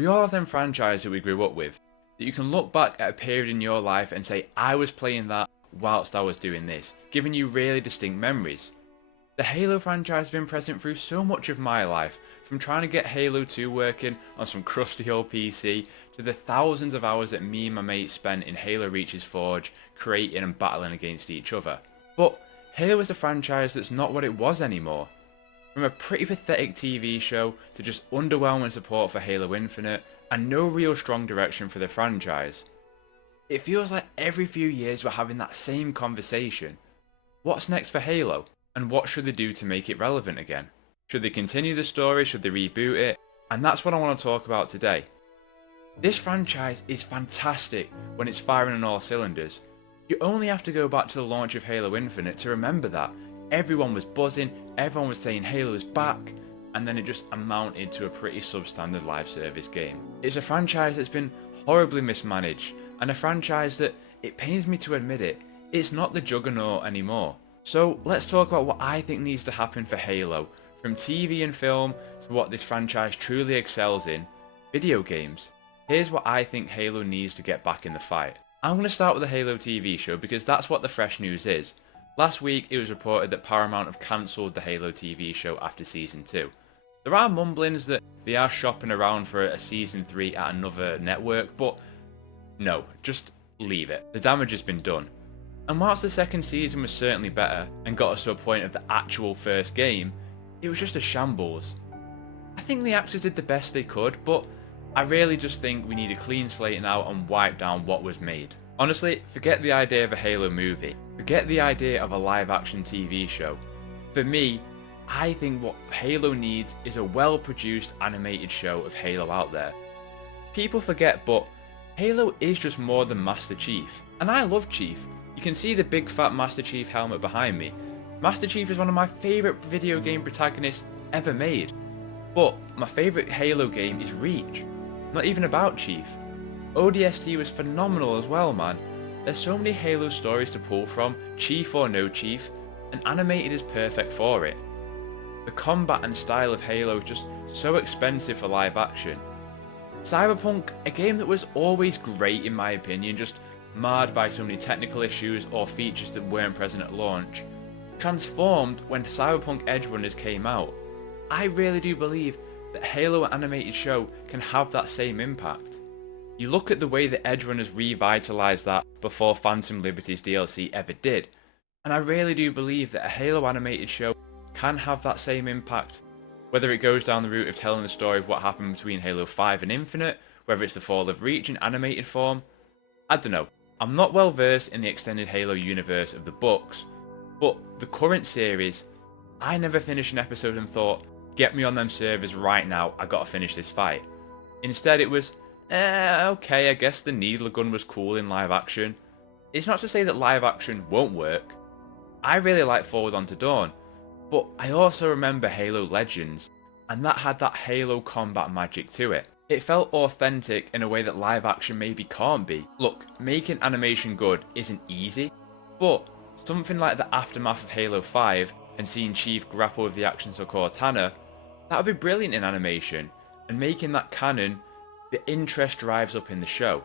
We all have them franchises that we grew up with, that you can look back at a period in your life and say, I was playing that whilst I was doing this, giving you really distinct memories. The Halo franchise has been present through so much of my life, from trying to get Halo 2 working on some crusty old PC, to the thousands of hours that me and my mates spent in Halo Reach's Forge, creating and battling against each other. But Halo is a franchise that's not what it was anymore. From a pretty pathetic TV show to just underwhelming support for Halo Infinite, and no real strong direction for the franchise. It feels like every few years we're having that same conversation. What's next for Halo? And what should they do to make it relevant again? Should they continue the story? Should they reboot it? And that's what I want to talk about today. This franchise is fantastic when it's firing on all cylinders. You only have to go back to the launch of Halo Infinite to remember that. Everyone was buzzing, everyone was saying Halo is back, and then it just amounted to a pretty substandard live service game. It's a franchise that's been horribly mismanaged, and a franchise that, it pains me to admit it, it's not the juggernaut anymore. So let's talk about what I think needs to happen for Halo, from TV and film to what this franchise truly excels in, video games. Here's what I think Halo needs to get back in the fight. I'm going to start with the Halo TV show because that's what the fresh news is. Last week it was reported that Paramount have cancelled the Halo TV show after Season 2. There are mumblings that they are shopping around for a Season 3 at another network, but no, just leave it. The damage has been done. And whilst the second season was certainly better and got us to a point of the actual first game, it was just a shambles. I think the actors did the best they could, but I really just think we need a clean slate now and wipe down what was made. Honestly, forget the idea of a Halo movie. Forget the idea of a live action TV show. For me, I think what Halo needs is a well produced animated show of Halo out there. People forget, but Halo is just more than Master Chief. And I love Chief. You can see the big fat Master Chief helmet behind me. Master Chief is one of my favourite video game protagonists ever made. But my favourite Halo game is Reach. Not even about Chief. ODST was phenomenal as well, man. There's so many Halo stories to pull from, Chief or no Chief, and animated is perfect for it. The combat and style of Halo is just so expensive for live action. Cyberpunk, a game that was always great in my opinion, just marred by so many technical issues or features that weren't present at launch, transformed when Cyberpunk Edgerunners came out. I really do believe that Halo animated show can have that same impact. You look at the way that Edgerunners revitalised that before Phantom Liberty's DLC ever did, and I really do believe that a Halo animated show can have that same impact. Whether it goes down the route of telling the story of what happened between Halo 5 and Infinite, whether it's the fall of Reach in animated form, I don't know. I'm not well versed in the extended Halo universe of the books, but the current series, I never finished an episode and thought, get me on them servers right now, I gotta finish this fight. Instead it was, okay, I guess the needler gun was cool in live action. It's not to say that live action won't work. I really like Forward Unto Dawn, but I also remember Halo Legends, and that had that Halo combat magic to it. It felt authentic in a way that live action maybe can't be. Look, making animation good isn't easy, but something like the aftermath of Halo 5 and seeing Chief grapple with the actions of Cortana, that would be brilliant in animation, and making that canon, the interest drives up in the show.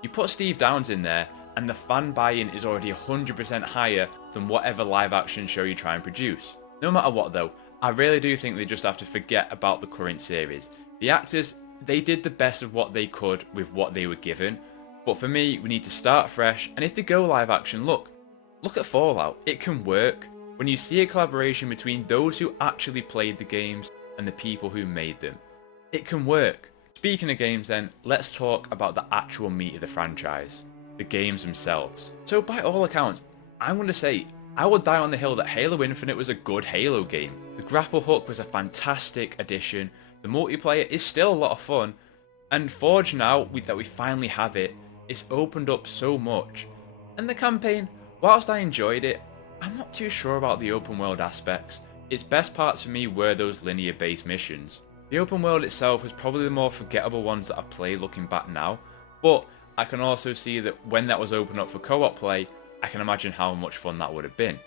You put Steve Downes in there, and the fan buy-in is already 100% higher than whatever live action show you try and produce. No matter what though, I really do think they just have to forget about the current series. The actors, they did the best of what they could with what they were given, but for me, we need to start fresh, and if they go live action, look at Fallout, it can work. When you see a collaboration between those who actually played the games and the people who made them, it can work. Speaking of games then, let's talk about the actual meat of the franchise, the games themselves. So by all accounts, I'm going to say, I will die on the hill that Halo Infinite was a good Halo game. The grapple hook was a fantastic addition, the multiplayer is still a lot of fun, and Forge now that we finally have it, it's opened up so much. And the campaign, whilst I enjoyed it, I'm not too sure about the open world aspects. Its best parts for me were those linear based missions. The open world itself was probably the more forgettable ones that I've played looking back now, but I can also see that when that was opened up for co-op play, I can imagine how much fun that would have been.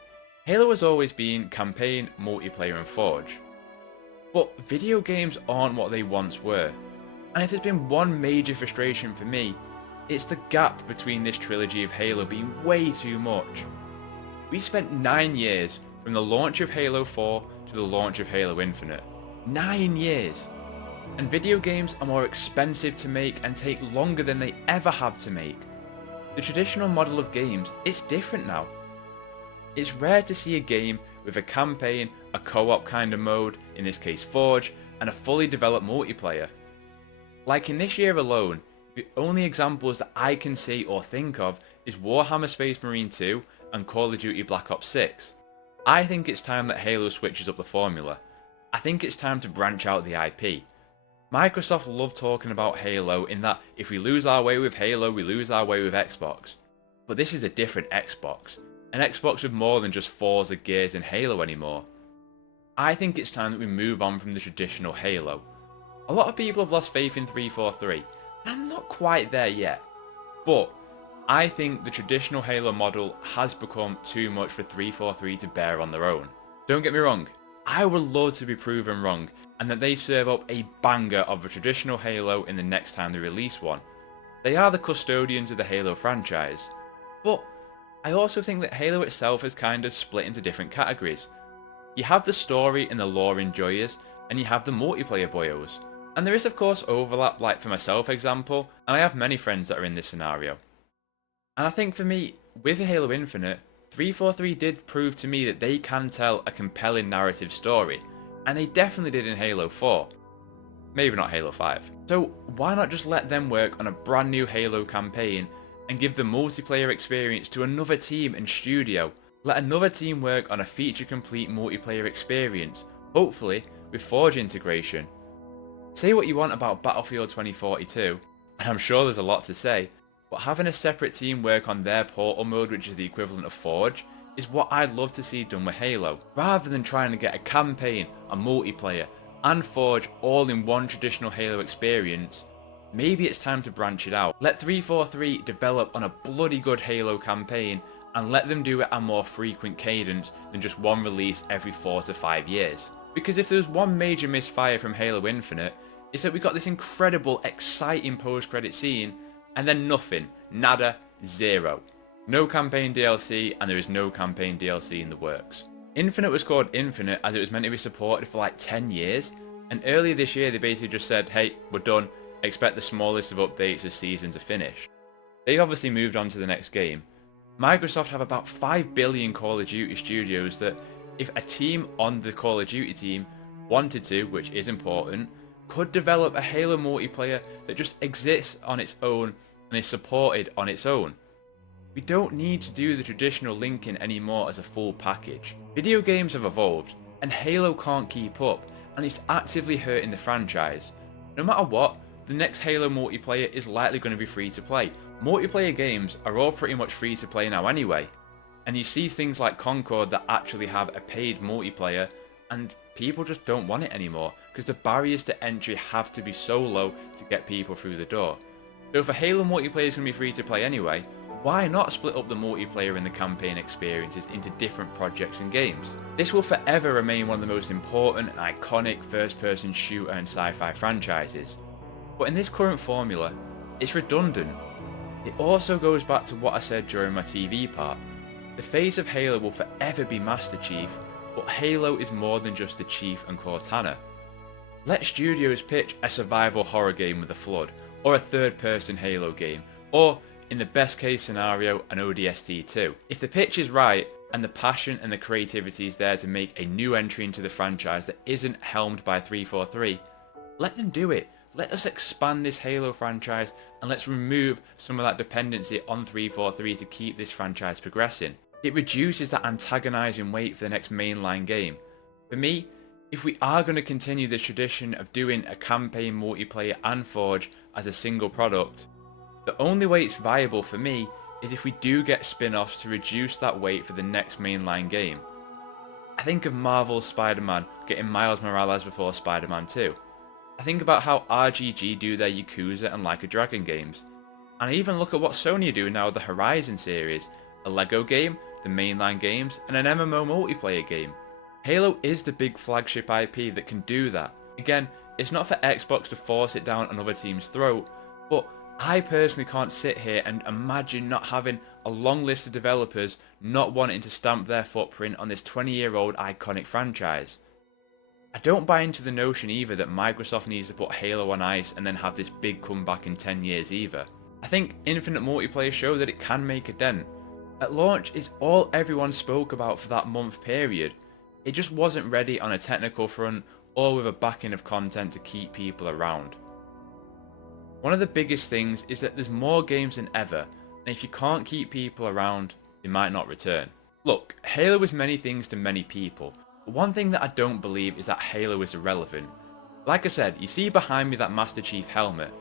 Halo has always been campaign, multiplayer and Forge. But video games aren't what they once were. And if there's been one major frustration for me, it's the gap between this trilogy of Halo being way too much. We spent 9 years from the launch of Halo 4 to the launch of Halo Infinite. 9 years! And video games are more expensive to make and take longer than they ever have to make. The traditional model of games is different now. It's rare to see a game with a campaign, a co-op kind of mode, in this case Forge, and a fully developed multiplayer. Like in this year alone, the only examples that I can see or think of is Warhammer Space Marine 2 and Call of Duty Black Ops 6. I think it's time that Halo switches up the formula. I think it's time to branch out the IP. Microsoft love talking about Halo in that if we lose our way with Halo, we lose our way with Xbox. But this is a different Xbox. An Xbox with more than just Forza, Gears and Halo anymore. I think it's time that we move on from the traditional Halo. A lot of people have lost faith in 343, and I'm not quite there yet. But I think the traditional Halo model has become too much for 343 to bear on their own. Don't get me wrong, I would love to be proven wrong, and that they serve up a banger of a traditional Halo in the next time they release one. They are the custodians of the Halo franchise. But I also think that Halo itself is kind of split into different categories. You have the story and the lore enjoyers, and you have the multiplayer boyos. And there is of course overlap, like for myself example, and I have many friends that are in this scenario. And I think for me, with Halo Infinite, 343 did prove to me that they can tell a compelling narrative story, and they definitely did in Halo 4. Maybe not Halo 5. So why not just let them work on a brand new Halo campaign and give the multiplayer experience to another team and studio? Let another team work on a feature complete multiplayer experience, hopefully with Forge integration. Say what you want about Battlefield 2042, and I'm sure there's a lot to say, but having a separate team work on their Portal mode, which is the equivalent of Forge, is what I'd love to see done with Halo. Rather than trying to get a campaign, a multiplayer, and Forge all in one traditional Halo experience, maybe it's time to branch it out. Let 343 develop on a bloody good Halo campaign, and let them do it at a more frequent cadence than just one release every 4 to 5 years. Because if there's one major misfire from Halo Infinite, it's that we got this incredible, exciting post-credit scene, and then nothing. Nada. Zero. No campaign DLC, and there is no campaign DLC in the works. Infinite was called Infinite as it was meant to be supported for like 10 years, and earlier this year they basically just said, hey, we're done, expect the smallest of updates as seasons are finished. They obviously moved on to the next game. Microsoft have about 5 billion Call of Duty studios that, if a team on the Call of Duty team wanted to, which is important, could develop a Halo multiplayer that just exists on its own and is supported on its own. We don't need to do the traditional linking anymore as a full package. Video games have evolved, and Halo can't keep up, and it's actively hurting the franchise. No matter what, the next Halo multiplayer is likely going to be free to play. Multiplayer games are all pretty much free to play now anyway, and you see things like Concord that actually have a paid multiplayer, and people just don't want it anymore because the barriers to entry have to be so low to get people through the door. So if a Halo multiplayer is going to be free to play anyway, why not split up the multiplayer and the campaign experiences into different projects and games? This will forever remain one of the most important and iconic first-person shooter and sci-fi franchises. But in this current formula, it's redundant. It also goes back to what I said during my TV part. The face of Halo will forever be Master Chief, but Halo is more than just the Chief and Cortana. Let studios pitch a survival horror game with a flood, or a third-person Halo game, or, in the best case scenario, an ODST 2. If the pitch is right, and the passion and the creativity is there to make a new entry into the franchise that isn't helmed by 343, let them do it. Let us expand this Halo franchise, and let's remove some of that dependency on 343 to keep this franchise progressing. It reduces that antagonising weight for the next mainline game. For me, if we are going to continue the tradition of doing a campaign, multiplayer and Forge as a single product, the only way it's viable for me is if we do get spin-offs to reduce that weight for the next mainline game. I think of Marvel's Spider-Man getting Miles Morales before Spider-Man 2. I think about how RGG do their Yakuza and Like a Dragon games. And I even look at what Sony are doing now with the Horizon series, a LEGO game, the mainline games, and an MMO multiplayer game. Halo is the big flagship IP that can do that. Again, it's not for Xbox to force it down another team's throat, but I personally can't sit here and imagine not having a long list of developers not wanting to stamp their footprint on this 20-year-old iconic franchise. I don't buy into the notion either that Microsoft needs to put Halo on ice and then have this big comeback in 10 years either. I think Infinite Multiplayer showed that it can make a dent. At launch, it's all everyone spoke about for that month period. It just wasn't ready on a technical front or with a backing of content to keep people around. One of the biggest things is that there's more games than ever, and if you can't keep people around, they might not return. Look, Halo is many things to many people, but one thing that I don't believe is that Halo is irrelevant. Like I said, you see behind me that Master Chief helmet,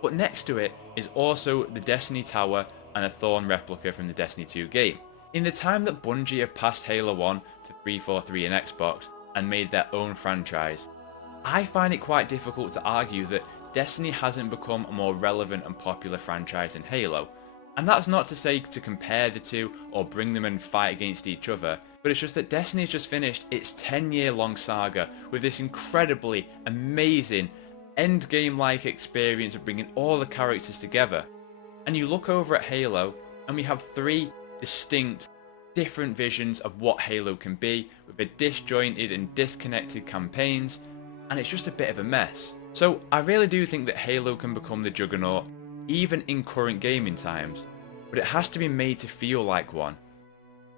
but next to it is also the Destiny Tower and a Thorn replica from the Destiny 2 game. In the time that Bungie have passed Halo 1 to 343 and Xbox and made their own franchise, I find it quite difficult to argue that Destiny hasn't become a more relevant and popular franchise than Halo. And that's not to say to compare the two or bring them and fight against each other, but it's just that Destiny's just finished its 10-year-long saga with this incredibly amazing endgame-like experience of bringing all the characters together. And you look over at Halo, and we have three distinct, different visions of what Halo can be, with a disjointed and disconnected campaigns, and it's just a bit of a mess. So I really do think that Halo can become the juggernaut, even in current gaming times, but it has to be made to feel like one.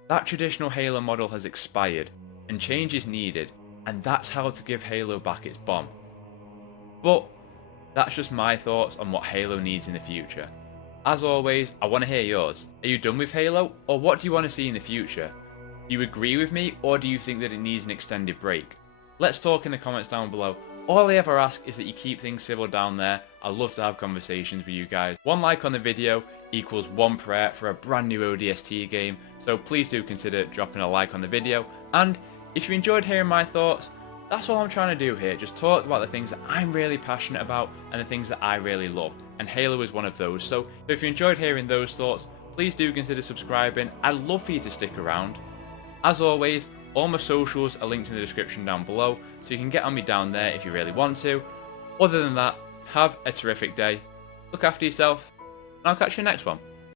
That traditional Halo model has expired, and change is needed, and that's how to give Halo back its bomb. But that's just my thoughts on what Halo needs in the future. As always, I want to hear yours. Are you done with Halo, or what do you want to see in the future? Do you agree with me, or do you think that it needs an extended break? Let's talk in the comments down below. All I ever ask is that you keep things civil down there. I love to have conversations with you guys. One like on the video equals one prayer for a brand new ODST game, so please do consider dropping a like on the video. And if you enjoyed hearing my thoughts, that's all I'm trying to do here, just talk about the things that I'm really passionate about and the things that I really love, and Halo is one of those. So if you enjoyed hearing those thoughts, please do consider subscribing. I'd love for you to stick around. As always, all my socials are linked in the description down below, so you can get on me down there if you really want to. Other than that, have a terrific day, look after yourself, and I'll catch you next one.